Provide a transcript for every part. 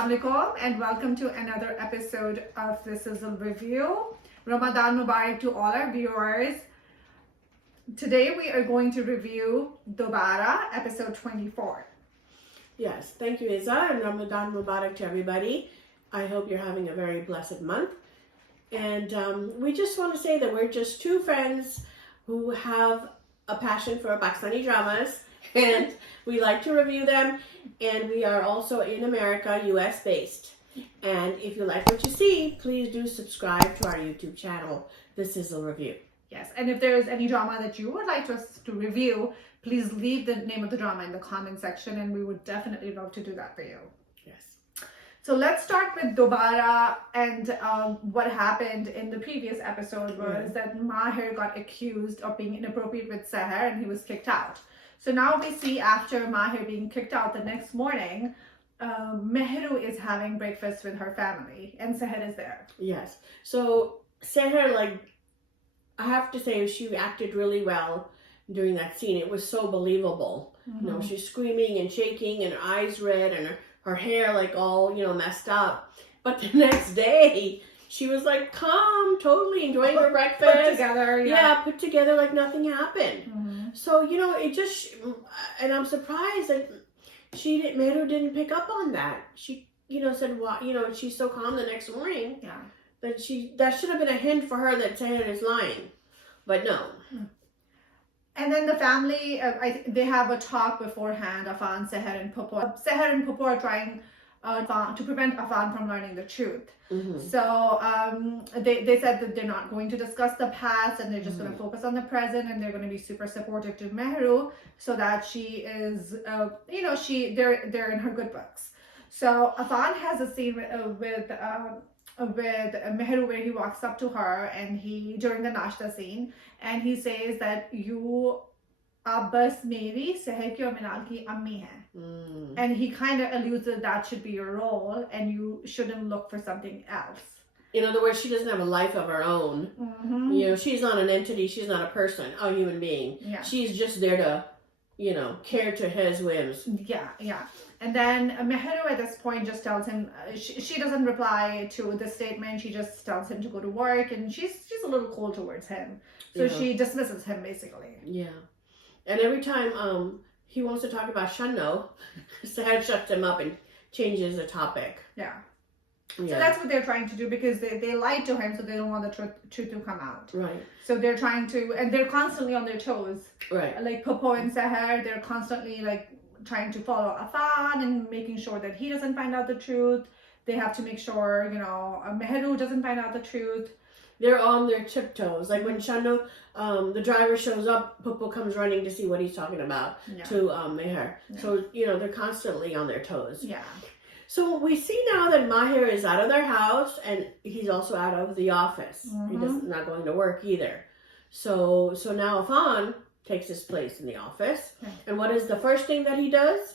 Assalamu alaikum and welcome to another episode of the Sizzle review. Ramadan Mubarak to all our viewers. Today we are going to review Dobara, episode 24. Yes, thank you, Iza, and Ramadan Mubarak to everybody. I hope you're having a very blessed month. And we just want to say that we're just two friends who have a passion for Pakistani dramas, and we like to review them. And we are also in America, US based. And if you like what you see, please do subscribe to our YouTube channel, The Sizzle Review. Yes, and if there is any drama that you would like us to review, please leave the name of the drama in the comment section, and we would definitely love to do that for you. Yes. So let's start with Dobara, and what happened in the previous episode was that Mahir got accused of being inappropriate with Seher and he was kicked out. So now we see after Mahir being kicked out the next morning, Mehru is having breakfast with her family and Seher is there. Yes. So Seher, I have to say, she acted really well during that scene. It was so believable. Mm-hmm. You know, she's screaming and shaking and her eyes red and her hair all, messed up. But the next day, she was calm, totally enjoying her breakfast. Put together, put together like nothing happened. Mm-hmm. So, it just, and I'm surprised that Mehru didn't pick up on that. She, said, well, she's so calm the next morning. Yeah. That should have been a hint for her that Seher is lying. But no. And then the family, they have a talk beforehand, Afan, Seher and Pupu. Seher and Pupu are trying to prevent Afan from learning the truth. Mm-hmm. So they said that they're not going to discuss the past and they're just going to focus on the present, and they're going to be super supportive to Mehru so that she is, they're in her good books. So Afan has a scene with Mehru where he walks up to her and during the nashta scene, and he says that you Abbas meri Seher ki aur Minal ki ammi hai. And he kind of alludes that should be your role and you shouldn't look for something else. In other words, she doesn't have a life of her own. Mm-hmm. She's not an entity. She's not a person, a human being. Yeah. She's just there to, care to his whims. Yeah. And then Mehru at this point just tells him, she doesn't reply to the statement. She just tells him to go to work, and she's a little cold towards him. So she dismisses him basically. Yeah. And every time he wants to talk about Shanno, Seher shuts him up and changes the topic. Yeah. So that's what they're trying to do, because they lied to him, so they don't want the truth to come out. Right. So they're trying to, and they're constantly on their toes. Right. Like Popo and Seher, they're constantly trying to follow Afan and making sure that he doesn't find out the truth. They have to make sure, Mehru doesn't find out the truth. They're on their tiptoes. Like when Shanno, the driver shows up, Popo comes running to see what he's talking about to Meher. Yeah. So, they're constantly on their toes. Yeah. So we see now that Mahir is out of their house and he's also out of the office. Mm-hmm. He's not going to work either. So now Afan takes his place in the office. Yeah. And what is the first thing that he does?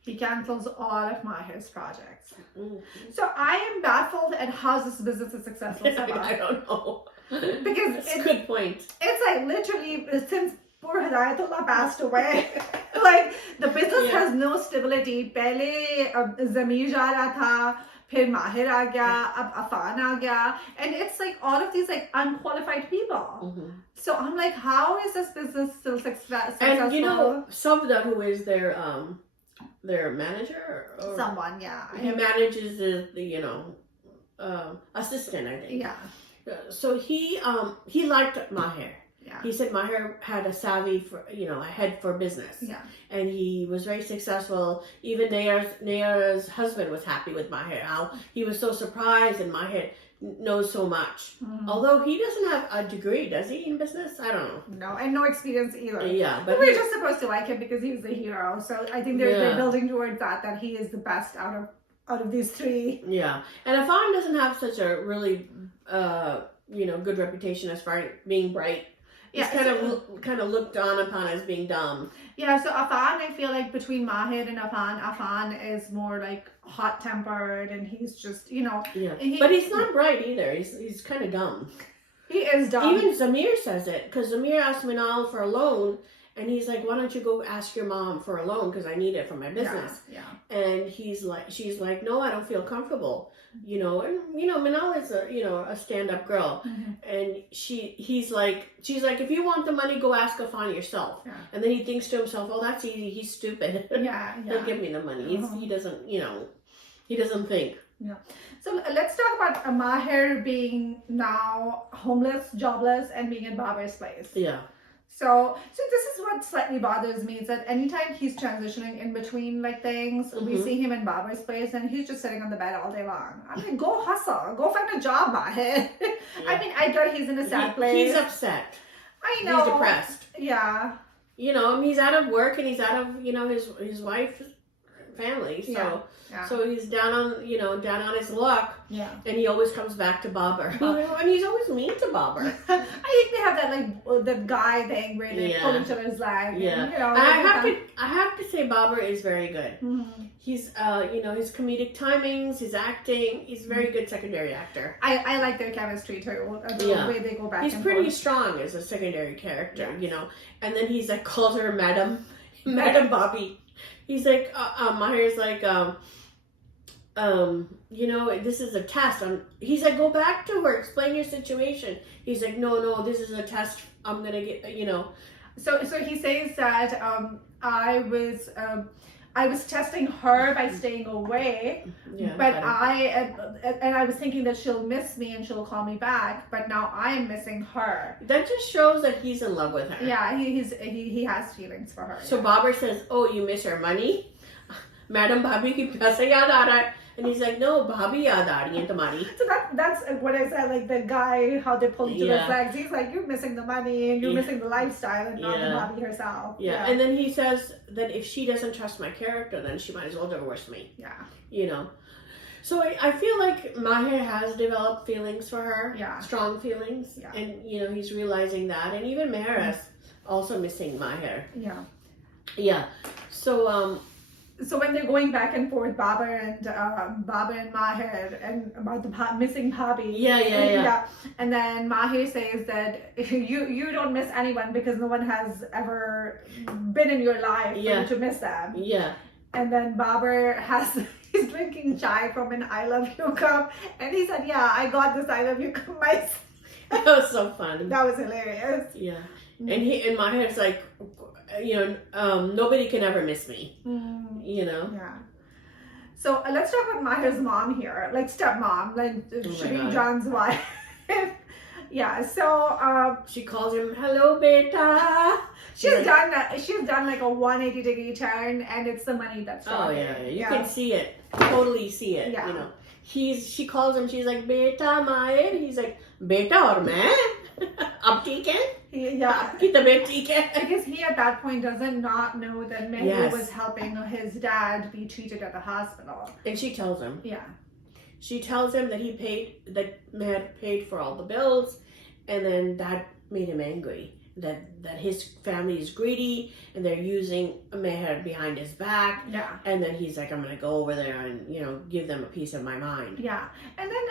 He cancels all of Mahir's projects. Mm-hmm. So I am baffled at how this business is successful. I don't know. Because it's a good point. It's literally since poor Hidayatullah passed away. The business has no stability. Pehle Zamir ja raha tha, phir Mahir aa gaya, ab Afan aa gaya, and it's all of these unqualified people. Mm-hmm. So I'm how is this business still successful? And Savda, who is their manager or someone, yeah, he manages the assistant, I think. Yeah. So he liked Mahir. Yeah. He said Mahir had a savvy for, a head for business. Yeah. And he was very successful. Even Naya's husband was happy with Mahir. How he was so surprised, and Mahir knows so much. Mm-hmm. Although he doesn't have a degree, does he, in business? I don't know. No, and no experience either. Yeah. But we're just supposed to like him because he's the hero. So I think they're building towards that he is the best out of these three. Yeah. And Afan doesn't have such a really, good reputation as far as being bright. He's kind of looked on upon as being dumb. Yeah, so Afan, I feel between Mahir and Afan is more hot-tempered, and he's just, Yeah. But he's not bright either. He's kind of dumb. He is dumb. Even Zamir says it, because Zamir asked Minal for a loan, And he's like, why don't you go ask your mom for a loan because I need it for my business. Yeah. And she's like, no, I don't feel comfortable. You know, and Manal is a stand-up girl, and she's like, if you want the money, go ask Afan yourself. Yeah. And then he thinks to himself, oh, that's easy. He's stupid. Yeah. He'll give me the money. He doesn't, he doesn't think. Yeah. So let's talk about Maher being now homeless, jobless, and being in Babar's place. Yeah. So this is what slightly bothers me, is that anytime he's transitioning in between like things, we see him in Babar's place and he's just sitting on the bed all day long. I mean, go hustle, go find a job, Maher. Yeah. I mean, I get he's in a sad place. He's upset. I know. He's depressed. Yeah. He's out of work and he's out of, his wife's family. So so he's down on his luck. Yeah. And he always comes back to Babar. And he's always mean to Babar. I think they have that like the guy thing where they pull each other's leg. Yeah. And, I have to say Babar is very good. Mm-hmm. He's his comedic timings, his acting, he's a very good secondary actor. I like their chemistry too. The way they go back. He's and pretty forth. strong as a secondary character, And then he's like calls her Madam Bobby. He's like Maher's like this is a test. He's like, go back to her, explain your situation. He's like, no, this is a test. I'm gonna get, So he says that I was testing her by staying away, but I was thinking that she'll miss me and she'll call me back, but now I'm missing her. That just shows that he's in love with her. Yeah, he has feelings for her. So Babar says, oh, you miss her money? Madam Bhabhi ki paisa yaad aa raha hai. And he's like, no, Bhabhi yaad aa rahi hai tumhari. So that's what I said, like the guy, how they pull each other's legs. He's like, you're missing the money and you're missing the lifestyle and not the Bhabhi herself. Yeah, and then he says that if she doesn't trust my character, then she might as well divorce me. Yeah. So I feel like Maher has developed feelings for her. Yeah. Strong feelings. Yeah. And, he's realizing that. And even Maher is also missing Maher. Yeah. Yeah. So when they're going back and forth, Babar and Maher, and about the missing Bhabhi. Yeah. And then Maher says that you don't miss anyone because no one has ever been in your life for you to miss them. Yeah. And then Babar he's drinking chai from an I love you cup, and he said, yeah, I got this I love you cup myself. That was so fun. That was hilarious. Yeah. And Maher's like, nobody can ever miss me. Yeah. So let's talk about Maher's mom here, like stepmom, like Shabir John's wife. Yeah. So she calls him, hello, beta. She's done like a 180-degree turn, and it's the money that's talking. Oh yeah, you can see it, totally see it. Yeah. She calls him. She's like, beta Maher. He's like, beta or main? Ab theek hai? Yeah. Ki tabiyat theek hai? Because he at that point doesn't not know that Meher was helping his dad be treated at the hospital. And she tells him. Yeah. She tells him that Meher paid for all the bills, and then that made him angry. That his family is greedy and they're using Meher behind his back. Yeah. And then he's like, I'm gonna go over there and give them a piece of my mind. Yeah. And then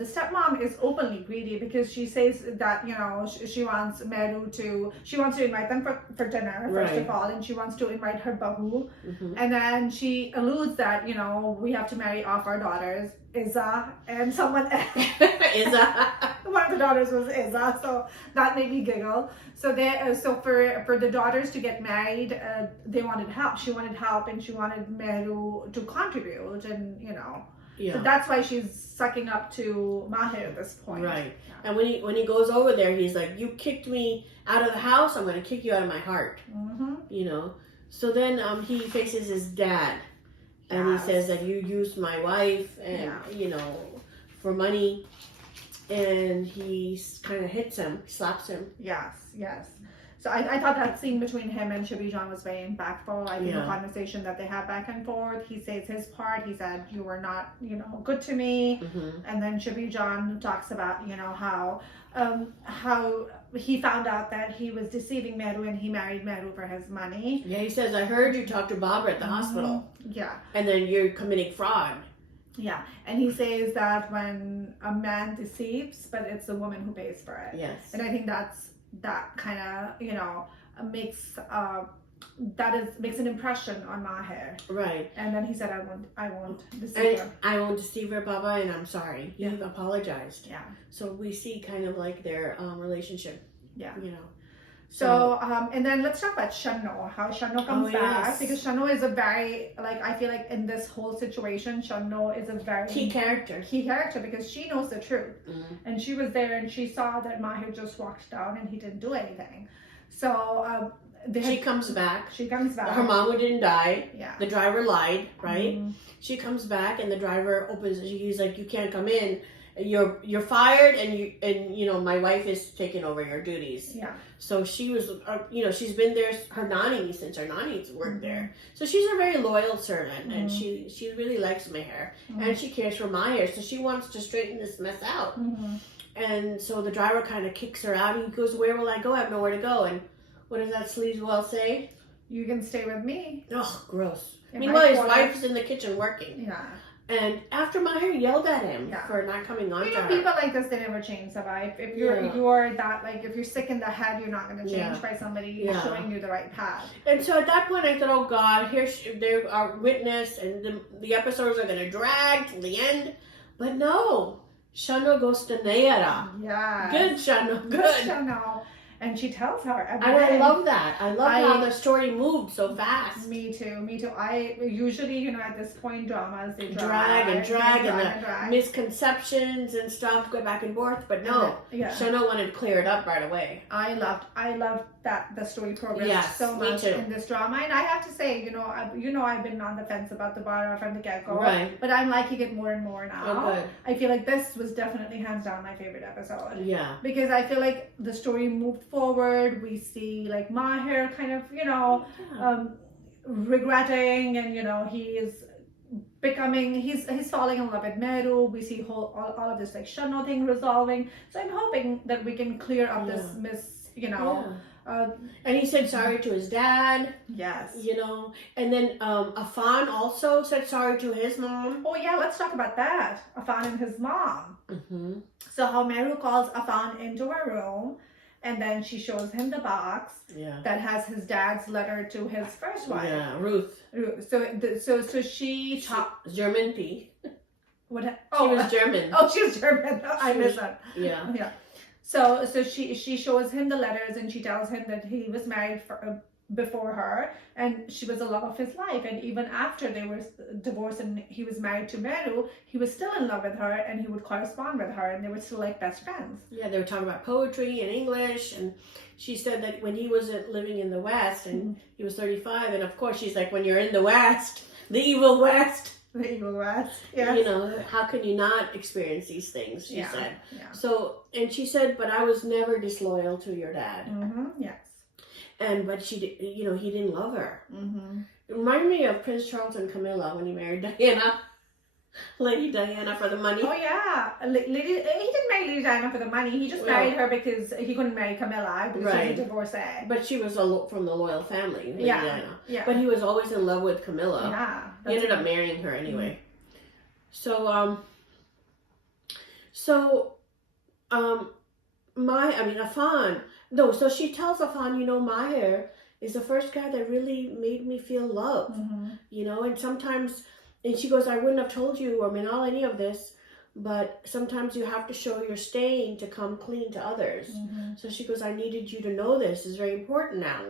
the stepmom is openly greedy because she says that she wants Meru she wants to invite them for dinner first of all, and she wants to invite her bahu, and then she alludes that we have to marry off our daughters, Izza and someone else. Izza. One of the daughters was Izza, so that made me giggle. So for the daughters to get married, they wanted help. She wanted help, and she wanted Meru to contribute, and So that's why she's sucking up to Maher at this point. Right. Yeah. And when he goes over there, he's like, "You kicked me out of the house. I'm going to kick you out of my heart." So then he faces his dad. And he says that you used my wife and, for money. And he kind of hits him, slaps him. Yes. So I thought that scene between him and Shabir John was very impactful. I think the conversation that they had back and forth, he says his part. He said, you were not, good to me. And then Shabir John talks about, how he found out that he was deceiving Meru and he married Meru for his money. Yeah, he says, I heard you talk to Babar at the hospital. Yeah. And then you're committing fraud. Yeah. And he says that when a man deceives, but it's the woman who pays for it. Yes. And I think that's that kind of, you know, makes makes an impression on Maher. Right. And then he said, I won't deceive And her. I won't deceive her, Baba, and I'm sorry. He Yeah. apologized. Yeah. So we see kind of like their relationship. Yeah. You know. So, and then let's talk about Shanno, how Shanno comes back. Yes. Because Shanno is a very, like, I feel like in this whole situation, Shanno is a very Key character. Because she knows the truth. Mm-hmm. And she was there and she saw that Maher just walked down and he didn't do anything. So, She comes back. She comes back. Her mama didn't die. Yeah. The driver lied, right? Mm-hmm. She comes back and the driver opens. He's like, "You can't come in. You're fired, and you know my wife is taking over your duties." Yeah. So she was, you know, she's been there. Her nanny since her nanny's worked Mm-hmm. there. So she's a very loyal servant, and Mm-hmm. she really likes Maher, Mm-hmm. and she cares for Maher. So she wants to straighten this mess out. Mm-hmm. And so the driver kind of kicks her out. He goes, "Where will I go? I have nowhere to go." And what does that sleazewell say? You can stay with me. Oh, gross. In Meanwhile, my his quarters. wife's in the kitchen working. Yeah. And after Maher yelled at him Yeah. for not coming on You to know, her. people like this, they never change, Sabai. If you're that, like, if you're sick in the head, you're not going to change by somebody showing you the right path. And so at that point, I thought, oh God, there are witness, and the episodes are going to drag till the end. But no, Shano goes to Nayara. Yeah. Good, Shano. Good. Shano. And she tells her And I love that. I love how the story moved so fast. Me too. I usually, you know, at this point, dramas, they drag and misconceptions and stuff go back and forth. But no, Shano wanted to clear it up right away. I loved that the story progressed so much in this drama. And I have to say, you know, I've been on the fence about Dobara from the get-go. Right. But I'm liking it more and more now. Oh, good. I feel like this was definitely hands down my favorite episode. Yeah. Because I feel like the story moved forward. We see like Maher kind of, you know, regretting, and you know, he's falling in love with Meru. We see all of this like Shano thing resolving. So I'm hoping that we can clear up this and he said sorry to his dad. Yes. You know, and then Afan also said sorry to his mom. Oh yeah, let's talk about that. Afan and his mom. Mm-hmm. So how Meru calls Afan into her room, and then she shows him the box that has his dad's letter to his first wife. Yeah, Ruth. So she talked German P. What? She was German. Oh, she was German. I missed that. Yeah. Yeah. So she shows him the letters, and she tells him that he was married before her, and she was the love of his life. And even after they were divorced and he was married to Meru, he was still in love with her, and he would correspond with her, and they were still like best friends. Yeah, they were talking about poetry and English, and she said that when he wasn't living in the West, and he was 35, and of course she's like, when you're in the West, the evil West. The evil West. Yeah. You know, how can you not experience these things? She said. Yeah. So, and she said, but I was never disloyal to your dad. Mm-hmm. Yes. But she, you know, he didn't love her. Mm-hmm. It reminded me of Prince Charles and Camilla when he married Diana, Lady Diana, for the money. Oh yeah, he didn't marry Lady Diana for the money. He just married her because he couldn't marry Camilla because she was a divorcee. But she was from the royal family, Lady Diana. Yeah. But he was always in love with Camilla. Yeah. He ended up marrying her anyway. Mm-hmm. Afan. No, so she tells Afan, you know, Maher is the first guy that really made me feel love. Mm-hmm. You know, and sometimes, and she goes, I wouldn't have told you or Minal any of this, but sometimes you have to show your stain to come clean to others. Mm-hmm. So she goes, I needed you to know this. It's very important now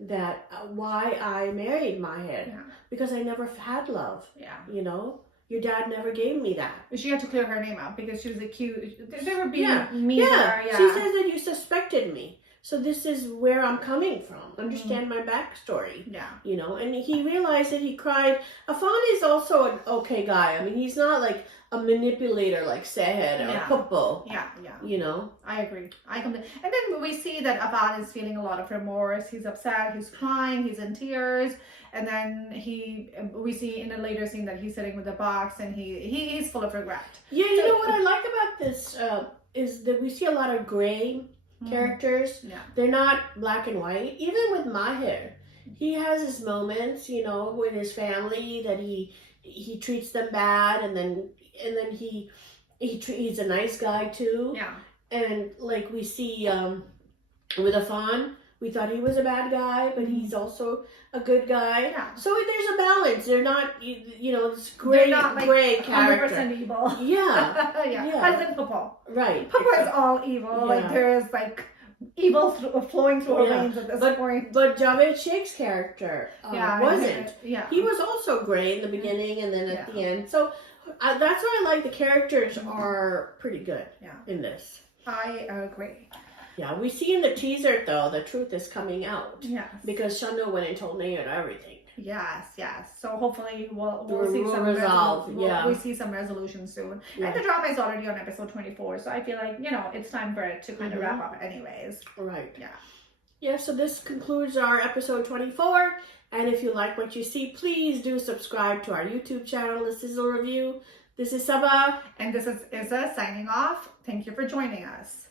that why I married Maher. Yeah. Because I never had love. Yeah. You know? Your dad never gave me that. She had to clear her name up because she was accused. They were being mean to Yeah. her. Yeah. She says that you suspected me. So this is where I'm coming from. Understand my backstory. Yeah. You know, and he realized it. He cried. Afan is also an okay guy. I mean, he's not like a manipulator like Seher or Popo. Yeah, yeah. You know? I agree. And then we see that Abbas is feeling a lot of remorse. He's upset. He's crying. He's in tears. And then we see in a later scene that he's sitting with the box, and he's full of regret. Yeah, you know what I like about this is that we see a lot of gray characters. Yeah. They're not black and white. Even with Maher, he has his moments, you know, with his family that he treats them bad, and then he's a nice guy too. Yeah. And like we see with Afan, we thought he was a bad guy, but he's also a good guy. Yeah. So there's a balance. They're not, this gray, They're not, gray 100% character. evil. Yeah. yeah. Yeah. As in Papa. Right. Papa is all evil. Yeah. Like there is evil flowing through her Yeah. veins at this point. But Javed Sheikh's character wasn't. Yeah. He was also gray in the beginning and then at the end. So that's why I like the characters are pretty good in this. I agree. Yeah, we see in the teaser though the truth is coming out. Yes. Because Shano went and told Nayod everything. Yes. So hopefully we'll see We'll some resolve. we see some resolution soon. Yeah. And the drama is already on episode 24, so I feel like it's time for it to kind of wrap up anyways. Right. Yeah. Yeah, so this concludes our episode 24. And if you like what you see, please do subscribe to our YouTube channel, The Sizzle Review. This is Sabah. And this is Isa signing off. Thank you for joining us.